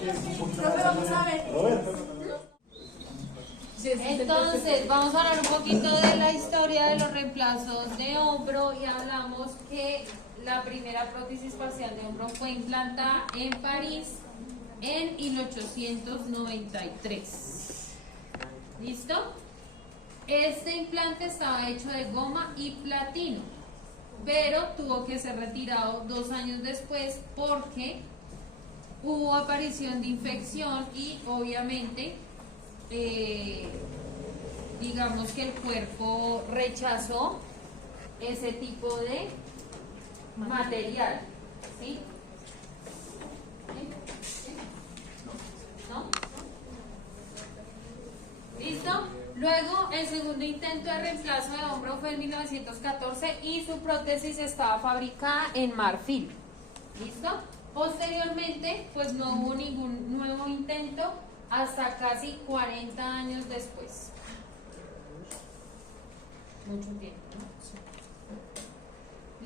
Profe, vamos a ver. Entonces, vamos a hablar un poquito de la historia de los reemplazos de hombro y hablamos que la primera prótesis facial de hombro fue implantada en París en 1893. ¿Listo? Este implante estaba hecho de goma y platino, pero tuvo que ser retirado 2 años después porque hubo aparición de infección y obviamente digamos que el cuerpo rechazó ese tipo de material, ¿sí? ¿No? ¿Listo? Luego, el segundo intento de reemplazo de hombro fue en 1914 y su prótesis estaba fabricada en marfil. ¿Listo? Posteriormente, pues no hubo ningún nuevo intento hasta casi 40 años después. Mucho tiempo, ¿no?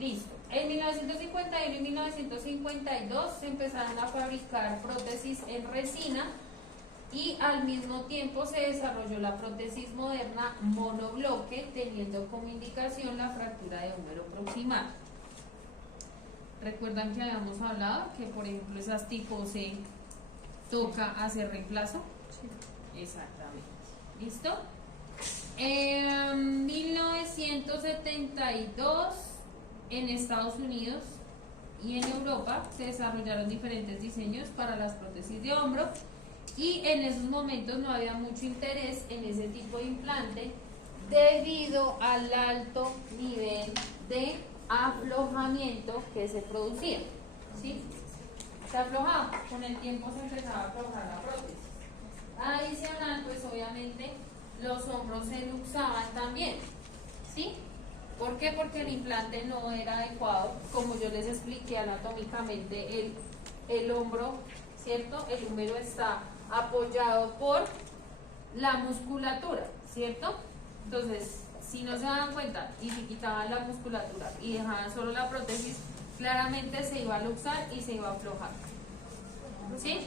Listo. En 1951 y 1952 se empezaron a fabricar prótesis en resina y al mismo tiempo se desarrolló la prótesis moderna monobloque, teniendo como indicación la fractura de húmero proximal. ¿Recuerdan que habíamos hablado que, por ejemplo, esas tipo C toca hacer reemplazo? Sí. Exactamente. ¿Listo? En 1972, en Estados Unidos y en Europa se desarrollaron diferentes diseños para las prótesis de hombro y en esos momentos no había mucho interés en ese tipo de implante debido al alto nivel de aflojamiento que se producía, ¿sí? Se aflojaba, con el tiempo se empezaba a aflojar la prótesis. Adicional, pues obviamente los hombros se luxaban también, ¿sí? ¿Por qué? Porque el implante no era adecuado, como yo les expliqué anatómicamente, el hombro, ¿cierto? El húmero está apoyado por la musculatura, ¿cierto? Entonces, si no se daban cuenta y si quitaban la musculatura y dejaban solo la prótesis, claramente se iba a luxar y se iba a aflojar. ¿Sí?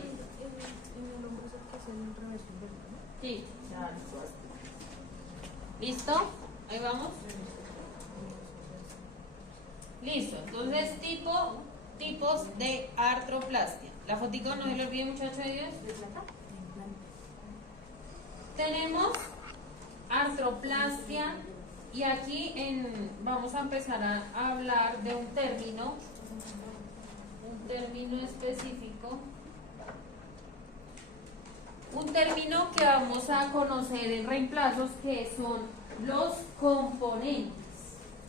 Sí. ¿Listo? Ahí vamos. Listo. Entonces, tipos de artroplastia. La fotico no se le olvide, muchachos de Dios. Tenemos artroplastia y aquí vamos a empezar a hablar de un término específico, un término que vamos a conocer en reemplazos, que son los componentes.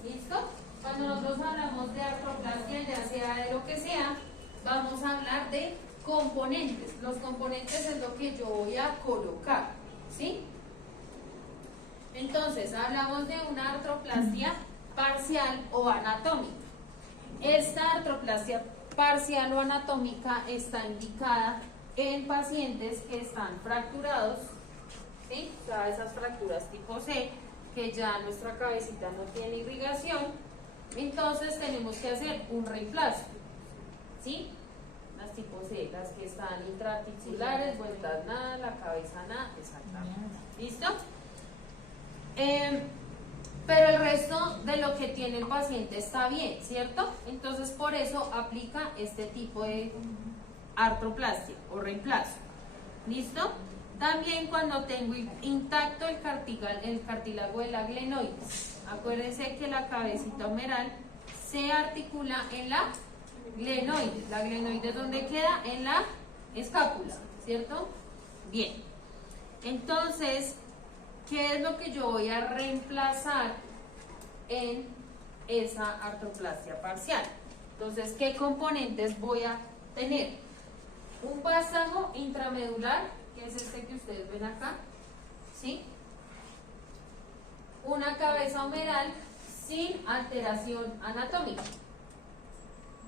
¿Listo? Cuando nosotros hablamos de artroplastia, ya sea de lo que sea, vamos a hablar de componentes. Los componentes es lo que yo voy a colocar, ¿sí? Entonces, hablamos de una artroplastia parcial o anatómica. Esta artroplastia parcial o anatómica está indicada en pacientes que están fracturados, ¿sí? O sea, esas fracturas tipo C, que ya nuestra cabecita no tiene irrigación, entonces tenemos que hacer un reemplazo, ¿sí? Las tipo C, las que están intraarticulares, vueltas nada, la cabeza nada, exactamente. ¿Listo? Pero el resto de lo que tiene el paciente está bien, ¿cierto? Entonces por eso aplica este tipo de artroplastia o reemplazo. ¿Listo? También cuando tengo intacto el cartílago de la glenoides. Acuérdense que la cabecita humeral se articula en la glenoides. La glenoides, ¿dónde queda? En la escápula, ¿cierto? Bien. Entonces, ¿qué es lo que yo voy a reemplazar en esa artroplastia parcial? Entonces, ¿qué componentes voy a tener? Un vástago intramedular, que es este que ustedes ven acá, ¿sí? Una cabeza humeral sin alteración anatómica.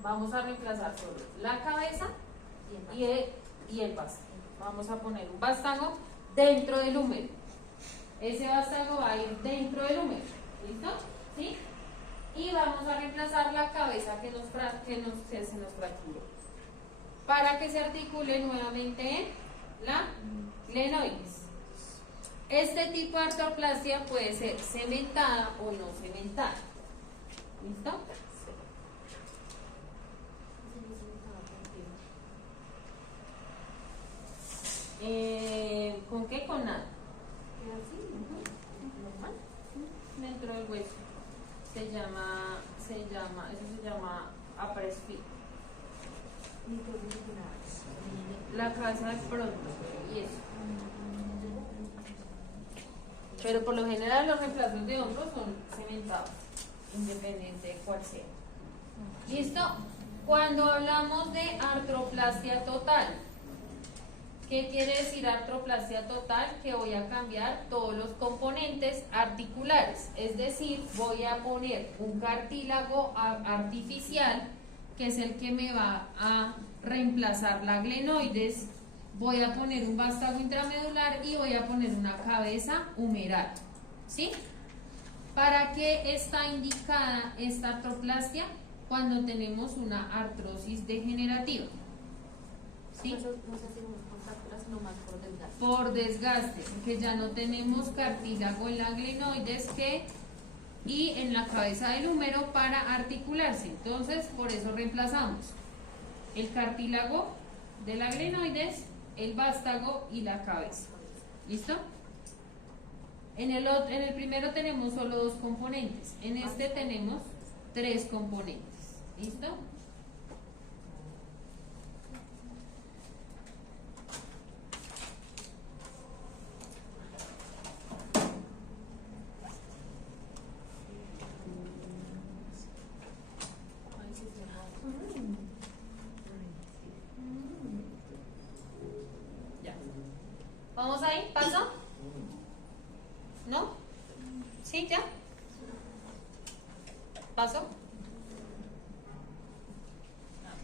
Vamos a reemplazar solo la cabeza y el vástago. Vamos a poner un vástago dentro del húmero. Ese vástago va a ir dentro del húmero. ¿Listo? ¿Sí? Y vamos a reemplazar la cabeza que se nos fracturó. para que se articule nuevamente en la glenoides. Este tipo de artroplasia puede ser cementada o no cementada. ¿Listo? ¿Con qué? Con nada. Dentro del hueso. Eso se llama apresfit. La casa de pronto y eso. Pero por lo general los reemplazos de hombros son cementados, independiente de cuál sea. ¿Listo? Cuando hablamos de artroplasia total, ¿qué quiere decir artroplasia total? Que voy a cambiar todos los componentes articulares, es decir, voy a poner un cartílago artificial, que es el que me va a reemplazar la glenoides, voy a poner un vástago intramedular y voy a poner una cabeza humeral, ¿sí? ¿Para qué está indicada esta artroplasia? Cuando tenemos una artrosis degenerativa, ¿sí? No se hacen contracturas, sino más por desgaste. Por desgaste, que ya no tenemos cartílago en la glenoides y en la cabeza del húmero para articularse. Entonces, por eso reemplazamos el cartílago de la glenoides, el vástago y la cabeza. ¿Listo? En el primero tenemos solo 2 componentes. En este tenemos 3 componentes. ¿Listo? Ya. ¿Vamos ahí? ¿Paso? ¿No? ¿Sí? ¿Ya? ¿Paso?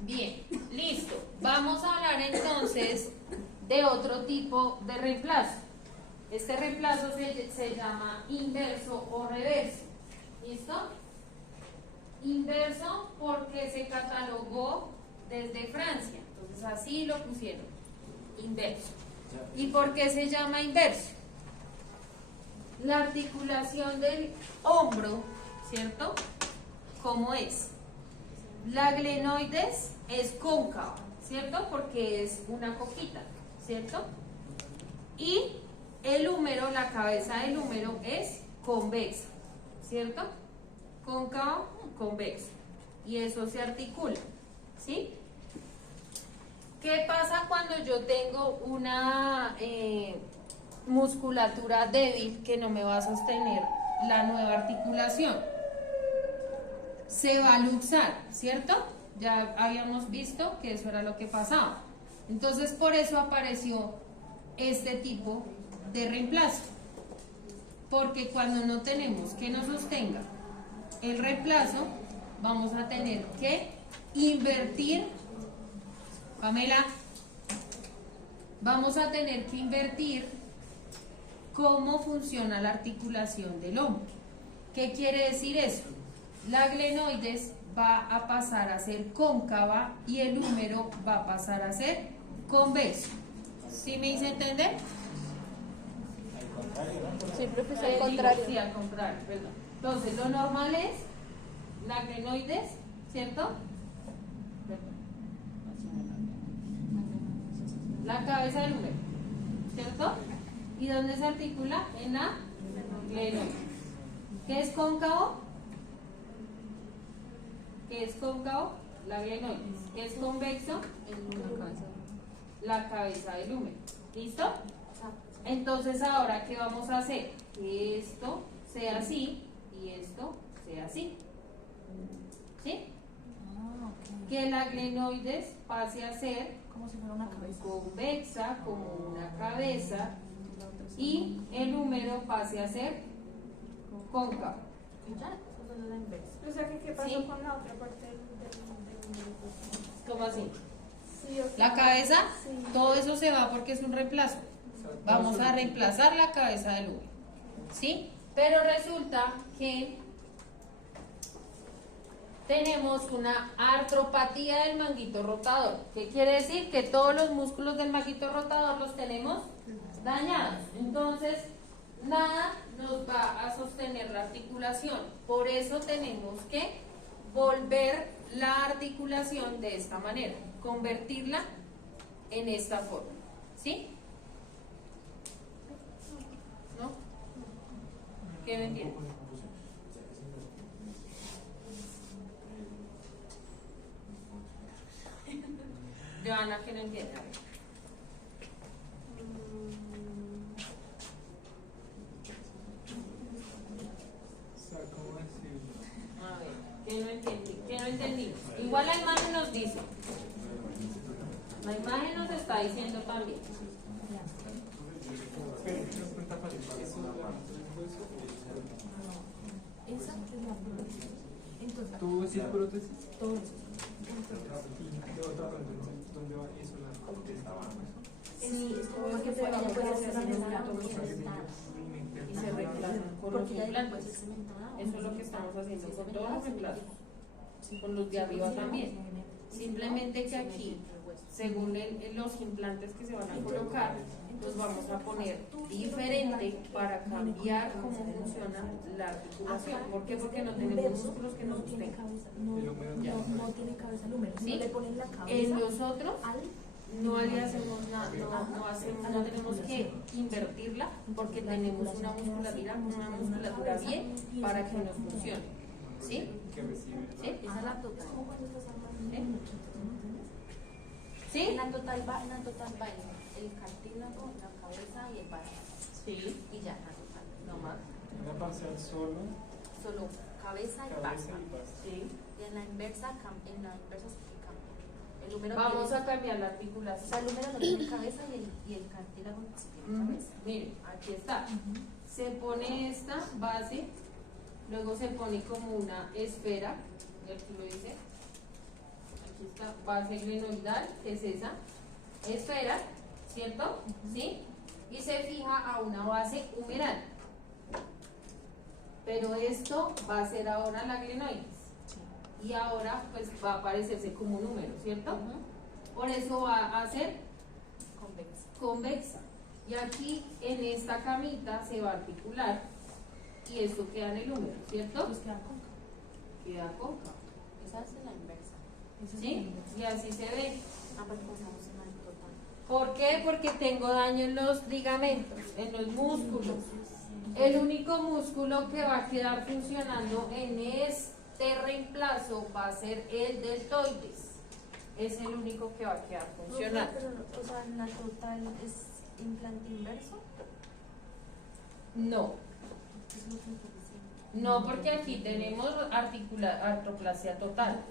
Bien, listo. Vamos a hablar entonces de otro tipo de reemplazo. Este reemplazo se llama inverso o reverso. ¿Listo? Inverso porque se catalogó desde Francia. Entonces así lo pusieron. Inverso. ¿Y por qué se llama inverso? La articulación del hombro, ¿cierto? ¿Cómo es? La glenoides es cóncava, ¿cierto? Porque es una coquita, ¿cierto? Y el húmero, la cabeza del húmero es convexa, ¿cierto? Cóncavo, convexo. Y eso se articula, ¿sí? ¿Qué pasa cuando yo tengo una musculatura débil que no me va a sostener la nueva articulación? Se va a luxar, ¿cierto? Ya habíamos visto que eso era lo que pasaba. Entonces, por eso apareció este tipo de reemplazo. Porque cuando no tenemos que nos sostenga el reemplazo, vamos a tener que invertir. Pamela, vamos a tener que invertir cómo funciona la articulación del hombro. ¿Qué quiere decir eso? La glenoides va a pasar a ser cóncava y el húmero va a pasar a ser convexo. ¿Sí me hice entender? Sí, profesor, al contrario. Sí, al contrario, perdón. Entonces, lo normal es la glenoides, ¿cierto? La cabeza del húmero, ¿cierto? ¿Y dónde se articula? En la glenoides. ¿Qué es cóncavo? ¿Qué es cóncavo? La glenoides. ¿Qué es convexo? La cabeza del húmero. ¿Listo? Entonces, ahora, ¿qué vamos a hacer? Que esto sea así y esto sea así. ¿Sí? Que la glenoides pase a ser Como si fuera una cabeza. convexa, como una cabeza, y el húmero pase a ser cóncavo. Ya, eso es la inversa. O sea, ¿qué pasó Sí. con la otra parte del ¿Cómo así? Sí, o sea, La cabeza, sí. todo eso se va porque es un reemplazo. Vamos a reemplazar la cabeza del húmero, ¿sí? Pero resulta que tenemos una artropatía del manguito rotador. ¿Qué quiere decir? Que todos los músculos del manguito rotador los tenemos dañados. Entonces, nada nos va a sostener la articulación. Por eso tenemos que volver la articulación de esta manera, convertirla en esta forma. ¿Sí? ¿No? ¿Qué me entienden? Joana, que no entiende. A ver. A ver, ¿qué no entendí? ¿Qué no entendí? Igual la imagen nos dice. La imagen nos está diciendo también. Esa es la prótesis. Entonces, ¿Tú decís prótesis? todo eso. ¿Y otra dónde va eso? Sí, es como porque ella puede hacer la anatomía Y se reemplazan con los porque ya implantes. después es cementada. Eso es lo que estamos haciendo con todos los reemplazos. Con los de arriba también. Simplemente que aquí, según los implantes que se van a colocar, los vamos a poner diferente para cambiar cómo funciona la articulación. ¿Por qué? Porque no tenemos músculos que nos tiene sostengan. cabeza, no tiene cabeza el húmero. ¿Sí? No le ponen la cabeza En los otros al no le hacemos nada, no tenemos que invertirla porque tenemos una musculatura bien para que nos funcione. ¿Sí? Que recibe. ¿Sí? esa es la total. ¿Sí? En la total va el cartílago, la cabeza y el base. Sí. Y ya, la total. No más. Una parcial solo, Solo cabeza y base. cabeza y base. Sí. Y en la inversa sí que cambia. El húmero Vamos tiene, a cambiar la o sea, articulación. el húmero no tiene cabeza y el cartílago sí tiene cabeza. Miren, aquí está. Se pone esta base, luego se pone como una esfera, y aquí lo dice. Aquí está base glenoidal, que es esa esfera, ¿cierto? ¿Sí? Y se fija a una base humeral. Pero esto va a ser ahora la glenoides. Y ahora pues va a aparecerse como un número, ¿cierto? Por eso va a ser Convexa. convexa. Y aquí en esta camita se va a articular y esto queda en el húmero, ¿cierto? Pues queda cóncavo. Queda cóncavo. Esa es la inversa. Esa es la ¿Sí? inversa. Y así se ve. Ah, porque estamos en la total. ¿Por qué? Porque tengo daño en los ligamentos, en los músculos. El único músculo que va a quedar funcionando en este reemplazo va a ser el deltoides. Es el único que va a quedar funcionando. Pero, o sea, en la total es implante inverso. No, Es lo que estoy diciendo. no, porque aquí tenemos artroplasia total.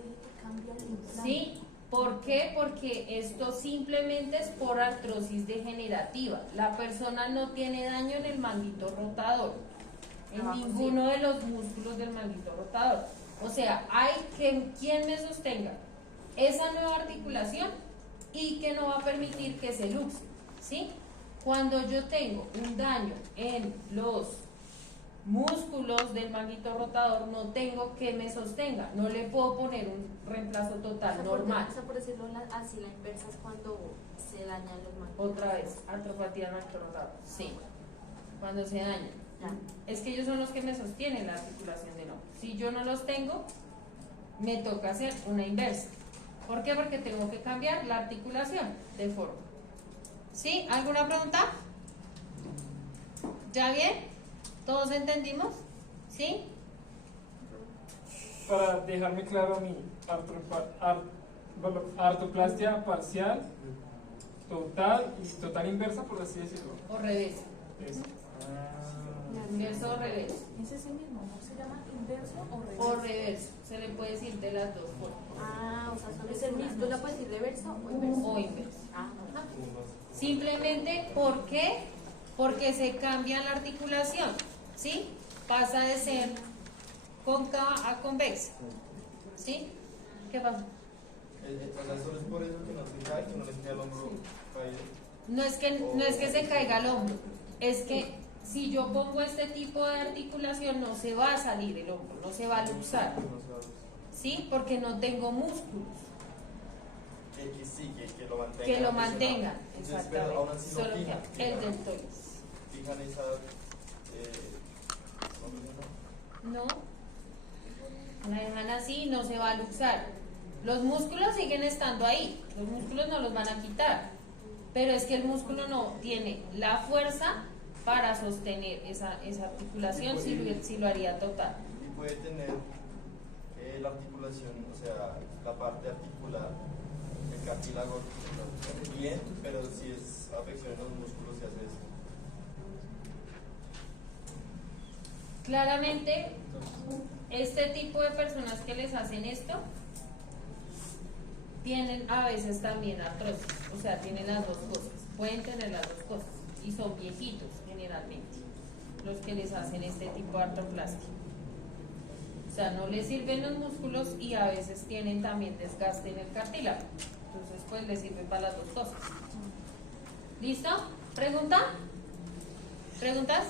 Cambia el implante. ¿Sí? ¿Por qué? Porque esto simplemente es por artrosis degenerativa. La persona no tiene daño en el manguito rotador, en Abajo, ninguno de los músculos del manguito rotador. O sea, hay quien me sostenga esa nueva articulación y que no va a permitir que se luxe. ¿Sí? Cuando yo tengo un daño en los músculos del manguito rotador, no tengo que me sostenga, no le puedo poner un reemplazo total normal. O sea, por decirlo así, la inversa es cuando se dañan los manguitos. Otra vez, artropatía manguito rotador. Sí, cuando se daña. Ya. Es que ellos son los que me sostienen la articulación del hombro. Si yo no los tengo, me toca hacer una inversa. ¿Por qué? Porque tengo que cambiar la articulación de forma. ¿Sí? ¿Alguna pregunta? ¿Ya bien? ¿Todos entendimos? ¿Sí? Para dejarme claro a mí, artroplastia parcial, total y total inversa, por así decirlo. ¿O revés? Eso. Inverso o reverso. Ese es el mismo, ¿no? ¿Se llama inverso o reverso? O reverso. Se le puede decir de las dos formas. Ah, o sea, solo es el mismo. ¿Tú la puedes decir reverso o inverso? O inverso. Ah, no. Simplemente, ¿por qué? Porque se cambia la articulación, ¿sí? Pasa de ser cóncava a convexa, ¿sí? ¿Qué pasa? Solo es por eso que no se cae, que no les queda el hombro caído. No es que se caiga el hombro, es que si yo pongo este tipo de articulación no se va a salir el hombro, no se va a luxar, ¿sí? Porque no tengo músculos Que sí, que lo mantenga. que lo mantengan, Entonces, pero aún así no solo fijan, que el deltoides. fijan esa. No, la dejan así, no se va a luxar. Los músculos siguen estando ahí, los músculos no los van a quitar, pero es que el músculo no tiene la fuerza para sostener esa articulación si lo haría total. Y puede tener la articulación, o sea, la parte articular, el cartílago bien, pero si es afección en los músculos se hace eso. Claramente, este tipo de personas que les hacen esto tienen a veces también artrosis, o sea, tienen las dos cosas, pueden tener las dos cosas y son viejitos generalmente los que les hacen este tipo de artroplastia. O sea, no les sirven los músculos y a veces tienen también desgaste en el cartílago, entonces pues les sirve para las dos cosas. ¿Listo? ¿Pregunta? ¿Preguntas?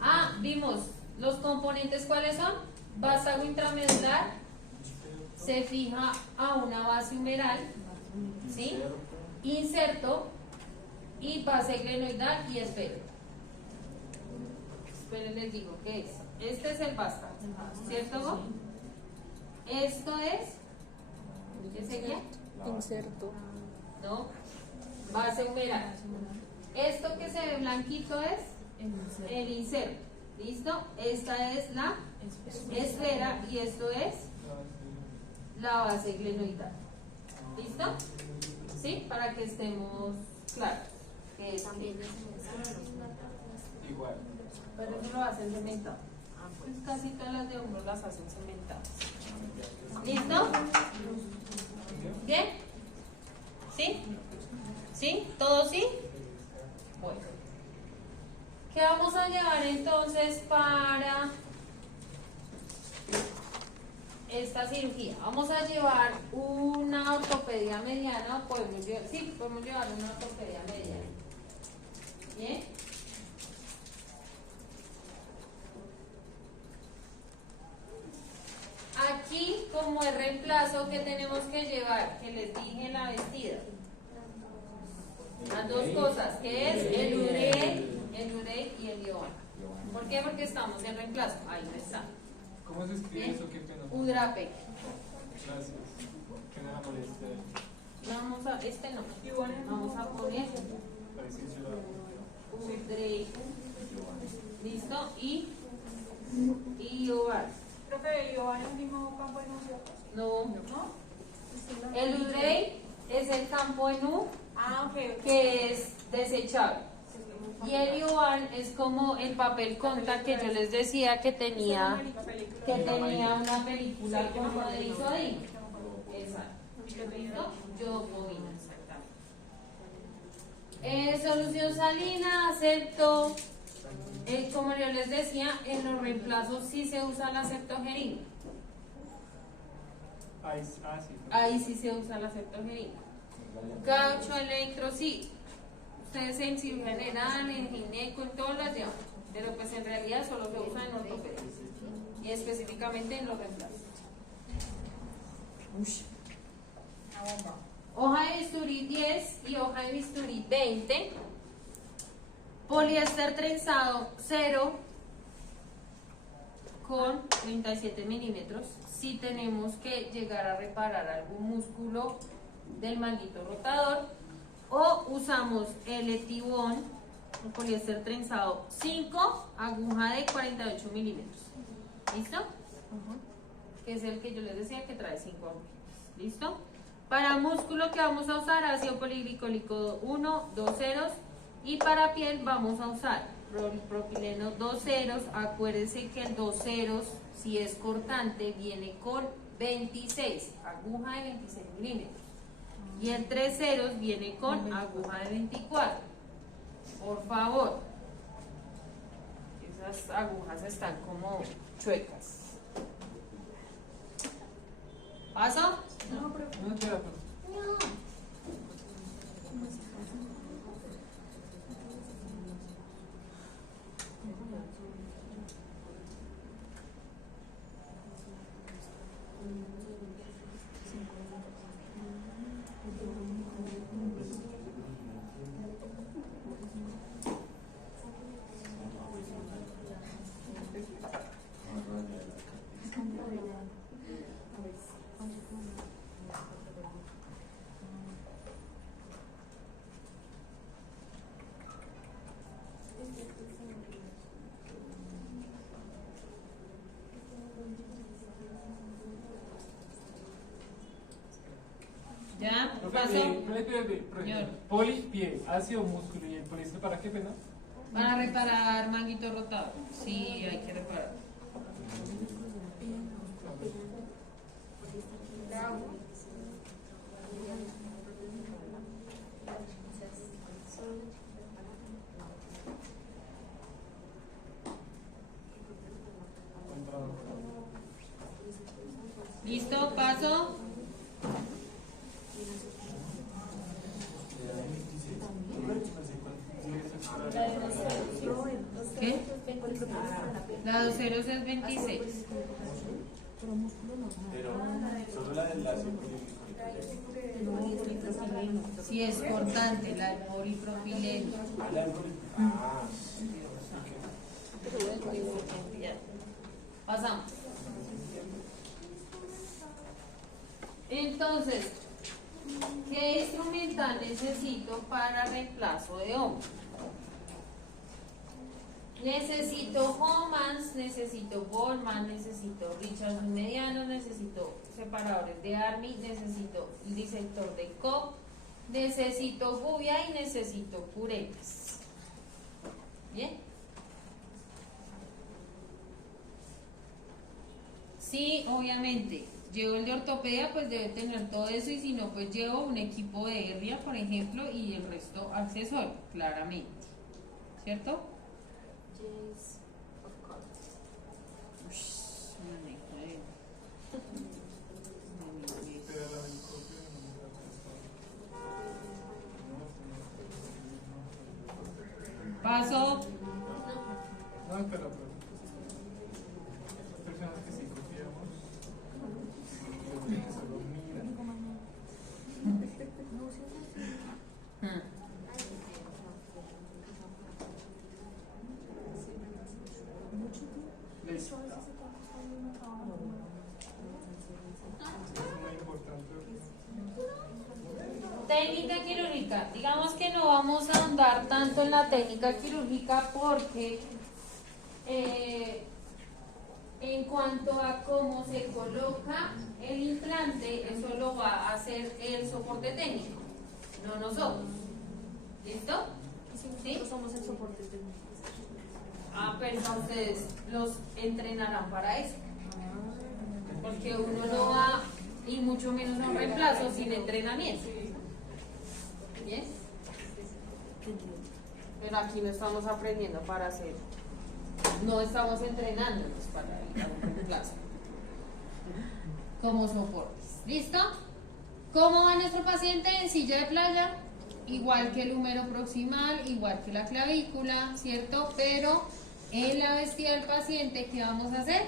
Ah, vimos los componentes, ¿cuáles son? Vástago intramedular, se fija a una base humeral, ¿sí? Inserto y base glenoidal y esfero. Esperen, les digo qué es. Este es el vástago, ¿cierto? Esto es, ¿qué sería? Inserto. No, base humeral. Esto que se ve blanquito es el inserto. ¿Listo? Esta es la esfera y esto es la base glenoidal. ¿Listo? ¿Sí? Para que estemos claros. Que es Igual. pero eso lo hacen cementado. Pues casi todas las de hombros las hacen cementadas. ¿Listo? ¿Bien? ¿Sí? ¿Sí? ¿Todo sí? Bueno. ¿Qué vamos a llevar entonces para esta cirugía? Vamos a llevar una ortopedia mediana, o podemos llevar, sí, podemos llevar una ortopedia mediana. ¿Bien? Aquí, como el reemplazo, que tenemos que llevar, que les dije en la vestida, las dos cosas, que es el urey y el ioan. ¿Por qué? Porque estamos en reemplazo. Ahí no está. ¿Cómo se escribe Bien. eso? Qué pena. Udrape. Gracias. Que no la moleste. Vamos a, este no. Vamos a poner Parece que se lo udrey. ¿Listo? Y ioan. Profe, ¿yo en el mismo campo de nosotros? No. ¿No? El udrey es el campo en U, Ah, ok. que es desechable. Y el ioan es como el papel conta que yo les decía que tenía una película como de isodín. Exacto. ¿Listo? Yodopomina, exactamente. Solución salina, acepto. Como yo les decía, en los reemplazos sí se usa la septogerina. sí. Ahí sí se usa la septogerina. Caucho electro, sí. Ustedes en cirugía general, en gineco, en todas las llevan. Pero pues en realidad solo se usa en ortopedia. Y específicamente en los reemplazos. Hoja de bisturí 10 y hoja de bisturí 20. Poliéster trenzado 0 con 37 milímetros. Si tenemos que llegar a reparar algún músculo del manguito rotador, o usamos el etibón, el poliéster trenzado 5, aguja de 48 milímetros. ¿Listo? Que es el que yo les decía que trae 5 agujas. ¿Listo? Para músculo que vamos a usar ácido poliglicólico 1, 2 ceros, y para piel vamos a usar propileno 2 ceros. Acuérdense que el 2 ceros, si es cortante, viene con 26, aguja de 26 milímetros. Y el 3 ceros viene con aguja de 24. Por favor, esas agujas están como chuecas. ¿Paso? No queda, pero. No. pasó? Por ejemplo, poli, pie, ácido, músculo y el poliéster, ¿para qué pena? Para reparar manguito rotado. Sí, hay que reparar. ¿Listo? ¿Paso? ¿Qué? La 200 es 26. Pero solo la del ácido Si es cortante, la del polipropileno. Pasamos. Entonces, ¿qué instrumental necesito para reemplazo de hombro? Necesito Homans, necesito Goldman, necesito Richardson medianos, necesito separadores de Army, necesito disector de Koch, necesito Gubia y necesito curetas. ¿Bien? Sí, obviamente. Llevo el de ortopedia, pues debe tener todo eso, y si no, pues llevo un equipo de hernia, por ejemplo, y el resto accesorio, claramente. ¿Cierto? Yes, of course. Paso. No, espera, pero. Personas que sí confiamos. Que solo miran. Listo. Es muy importante. Técnica quirúrgica. Digamos que no vamos a ahondar tanto en la técnica quirúrgica porque en cuanto a cómo se coloca el implante, eso lo va a hacer el soporte técnico, no nosotros. ¿Listo? ¿Sí? Nosotros somos el soporte técnico. Ah, pero ustedes los entrenarán para eso. Porque uno no va, y mucho menos a un reemplazo sin entrenamiento. ¿Bien? Pero aquí no estamos aprendiendo para hacer, no estamos entrenándonos para ir a un reemplazo como soportes. ¿Listo? ¿Cómo va nuestro paciente en silla de playa? Igual que el húmero proximal, igual que la clavícula, ¿cierto? Pero en la vestida del paciente, ¿qué vamos a hacer?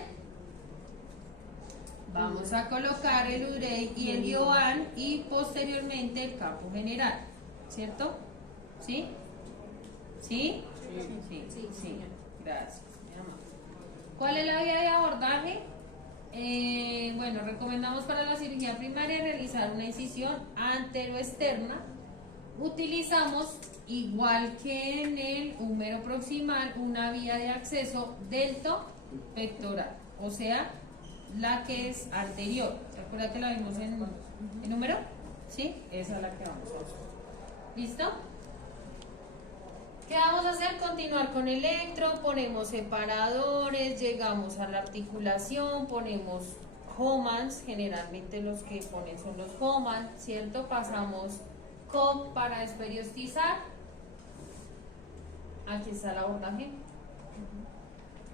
Vamos a colocar el UDREI y el IOAN y posteriormente el campo general, ¿cierto? ¿Sí? ¿Sí? Sí, sí. Gracias, mi amor. ¿Cuál es la vía de abordaje? Bueno, recomendamos para la cirugía primaria realizar una incisión anteroexterna. Utilizamos, igual que en el húmero proximal, una vía de acceso delto-pectoral, o sea, la que es anterior. ¿Se acuerdan que la vimos en número? ¿Sí? Esa es la que vamos a usar. ¿Listo? ¿Qué vamos a hacer? Continuar con electro, ponemos separadores, llegamos a la articulación, ponemos Homans, generalmente los que ponen son los Homans, ¿cierto? Pasamos COP para desperiostizar. Aquí está el abordaje.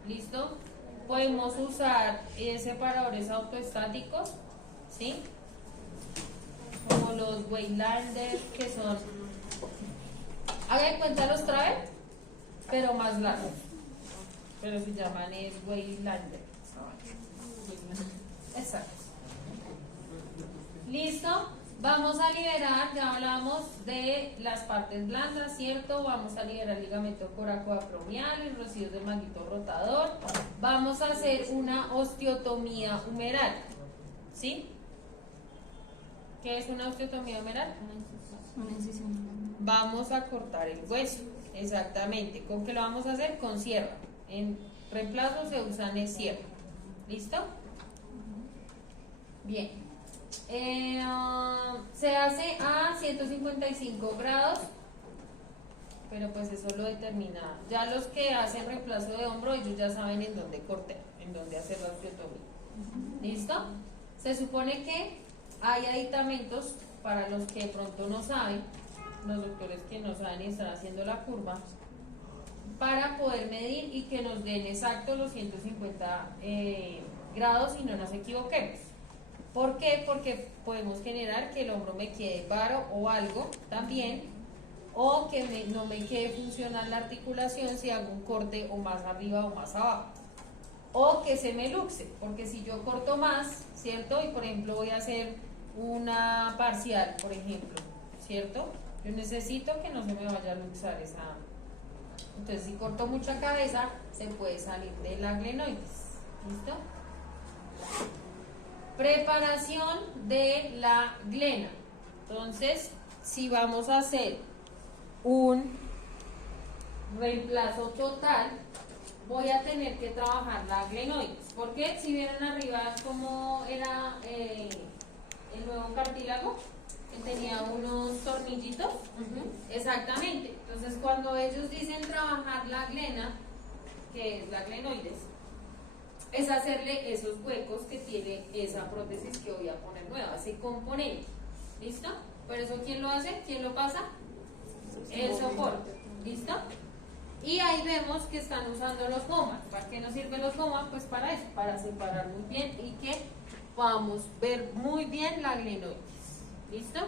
¿Listo? Podemos usar separadores autoestáticos, ¿sí? Como los Waylander, que son, hagan en cuenta los travel, pero más largos. Pero se llaman el Waylander. Exacto. ¿Listo? Vamos a liberar, ya hablamos de las partes blandas, ¿cierto? Vamos a liberar el ligamento coracoacromial, los residuos del manguito rotador. Vamos a hacer una osteotomía humeral, ¿sí? ¿Qué es una osteotomía humeral? Una incisión. Vamos a cortar el hueso, exactamente. ¿Con qué lo vamos a hacer? Con sierra. En reemplazo se usan el sierra. ¿Listo? Bien. Se hace a 155 grados, pero pues eso lo determina. Ya los que hacen reemplazo de hombro, ellos ya saben en dónde cortar, en dónde hacer la osteotomía. ¿Listo? Se supone que hay aditamentos para los que de pronto no saben, los doctores que no saben y están haciendo la curva, para poder medir y que nos den exacto los 150 grados y no nos equivoquemos. ¿Por qué? Porque podemos generar que el hombro me quede paro o algo también, o que no me quede funcional la articulación si hago un corte o más arriba o más abajo, o que se me luxe, porque si yo corto más, ¿cierto? Y por ejemplo voy a hacer una parcial, por ejemplo, ¿cierto? Yo necesito que no se me vaya a luxar esa. Entonces si corto mucha cabeza, se puede salir de la glenoides. ¿Listo? Preparación de la glena. Entonces, si vamos a hacer un reemplazo total, voy a tener que trabajar la glenoides. Porque si vieron arriba cómo era el nuevo cartílago, que tenía unos tornillitos. Exactamente. Entonces, cuando ellos dicen trabajar la glena, que es la glenoides, es hacerle esos huecos que tiene esa prótesis que voy a poner nueva, ese componente. ¿Listo? Por eso, ¿quién lo hace? ¿Quién lo pasa? El soporte. ¿Listo? Y ahí vemos que están usando los gomas. ¿Para qué nos sirven los gomas? Pues para eso, para separar muy bien y que podamos ver muy bien la glenoides. ¿Listo?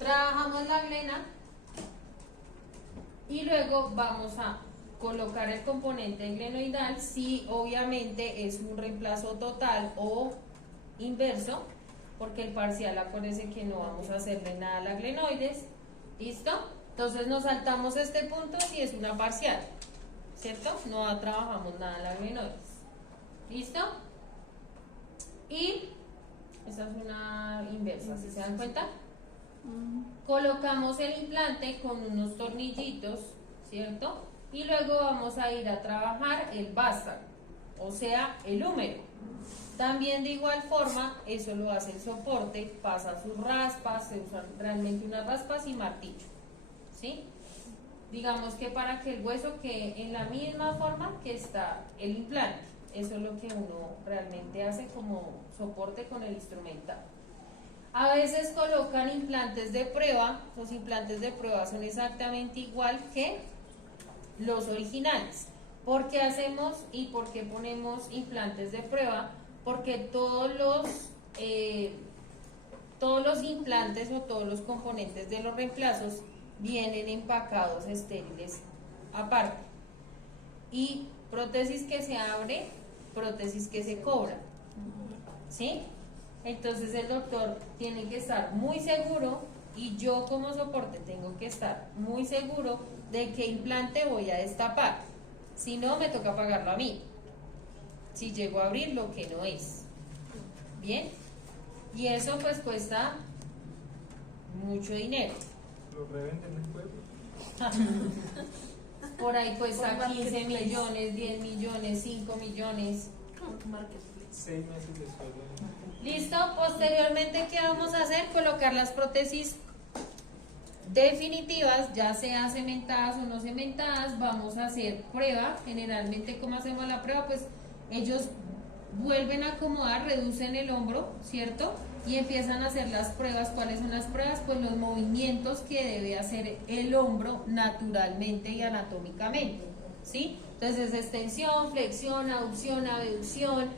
Trabajamos la glena y luego vamos a colocar el componente glenoidal, si obviamente es un reemplazo total o inverso, porque el parcial, acuérdense que no vamos a hacerle nada a la glenoides. ¿Listo? Entonces nos saltamos este punto si es una parcial, ¿cierto? No trabajamos nada a la glenoides. ¿Listo? Y esta es una inversa, ¿sí se dan cuenta? Colocamos el implante con unos tornillitos, ¿cierto? Y luego vamos a ir a trabajar el vástago, o sea, el húmero. También de igual forma, eso lo hace el soporte, pasa sus raspas, se usan realmente unas raspas y martillo, ¿sí? Digamos que para que el hueso quede en la misma forma que está el implante. Eso es lo que uno realmente hace como soporte con el instrumental. A veces colocan implantes de prueba. Los implantes de prueba son exactamente igual que los originales. ¿Por qué hacemos y por qué ponemos implantes de prueba? Porque todos los implantes o todos los componentes de los reemplazos vienen empacados estériles aparte. Y prótesis que se abre, prótesis que se cobra. ¿Sí? Entonces el doctor tiene que estar muy seguro y yo como soporte tengo que estar muy seguro de qué implante voy a destapar. Si no, me toca pagarlo a mí. Si llego a abrir lo que no es. ¿Bien? Y eso pues cuesta mucho dinero. ¿Lo revenden en el pueblo? Por ahí cuesta 15 millones, 10 millones, 5 millones. 6 meses de sueldo. Listo, posteriormente, ¿qué vamos a hacer? Colocar las prótesis definitivas, ya sea cementadas o no cementadas. Vamos a hacer prueba. Generalmente, ¿cómo hacemos la prueba? Pues ellos vuelven a acomodar, reducen el hombro, ¿cierto? Y empiezan a hacer las pruebas. ¿Cuáles son las pruebas? Pues los movimientos que debe hacer el hombro naturalmente y anatómicamente, ¿sí? Entonces, extensión, flexión, aducción, abducción,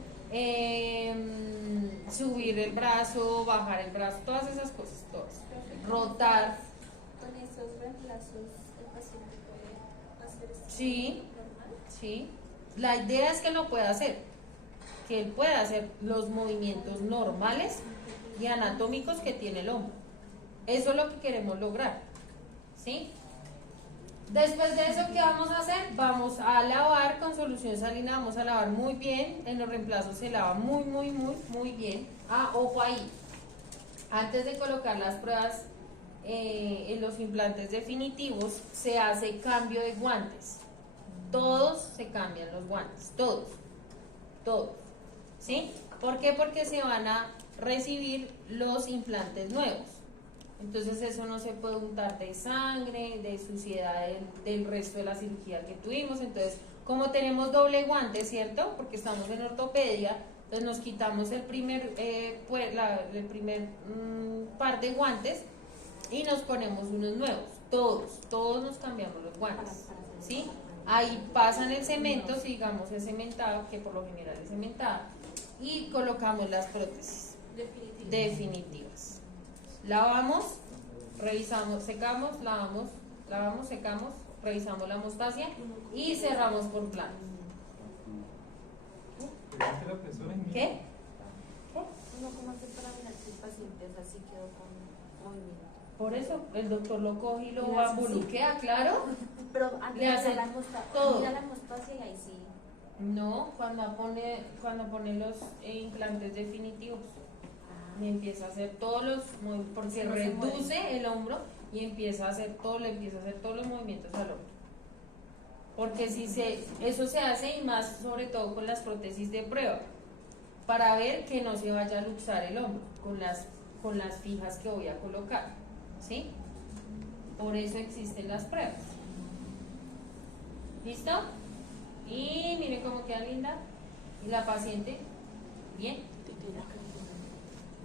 subir el brazo, bajar el brazo, todas esas cosas, todas. Rotar. Con esos reemplazos, el paciente puede hacer esto Sí, normal. sí. La idea es que lo pueda hacer, que él pueda hacer los movimientos normales y anatómicos que tiene el hombro. Eso es lo que queremos lograr, ¿sí? Después de eso, ¿qué vamos a hacer? Vamos a lavar con solución salina, vamos a lavar muy bien. En los reemplazos se lava muy, muy, muy, muy bien. Ah, ojo ahí. Antes de colocar las pruebas en los implantes definitivos, se hace cambio de guantes. Todos se cambian los guantes, todos, ¿sí? ¿Por qué? Porque se van a recibir los implantes nuevos. Entonces eso no se puede untar de sangre, de suciedad del resto de la cirugía que tuvimos. Entonces, como tenemos doble guante, ¿cierto? Porque estamos en ortopedia, entonces nos quitamos el primer, par de guantes y nos ponemos unos nuevos. Todos nos cambiamos los guantes, ¿sí? Ahí pasan el cemento, si digamos es cementado, que por lo general es cementado, y colocamos las prótesis definitivas. Lavamos, revisamos, secamos, lavamos, secamos, revisamos la hemostasia y cerramos por plano. ¿Qué? Uno cómo hace para mirar si el paciente es así quedó con movimiento. Por eso el doctor lo coge y lo Y hace ambuluquea, claro. Pero antes Le hace de la hemostasia, todo. mira la hemostasia y ahí sí. No, cuando pone los implantes definitivos y empieza a hacer todos los movimientos, porque No se reduce mueve. el hombro y empieza a hacer todo, le empieza a hacer todos los movimientos al hombro. Porque eso se hace y más sobre todo con las prótesis de prueba, para ver que no se vaya a luxar el hombro con las fijas que voy a colocar, ¿sí? Por eso existen las pruebas. ¿Listo? Y miren cómo queda linda. Y la paciente, bien.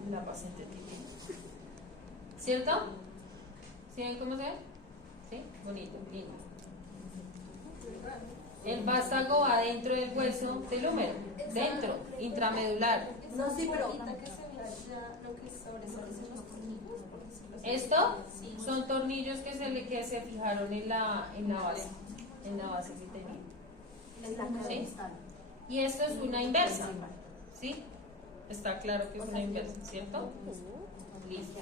La paciente tiene. ¿Cierto? ¿Sí ven cómo se ve? ¿Sí? Bonito, lindo. El vástago va dentro del hueso del húmero, dentro, intramedular. No, sí, pero Esto son tornillos que se fijaron en la base que tenía. en la cara ¿Sí? está. Y esto es una inversa, ¿sí? Está claro que es una inversa, ¿cierto? Listo.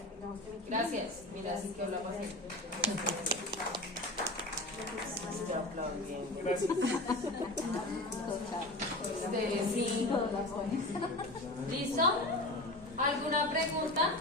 Gracias. Mira, así quedó la paciente. Gracias. Ustedes sí. ¿Listo? ¿Alguna pregunta?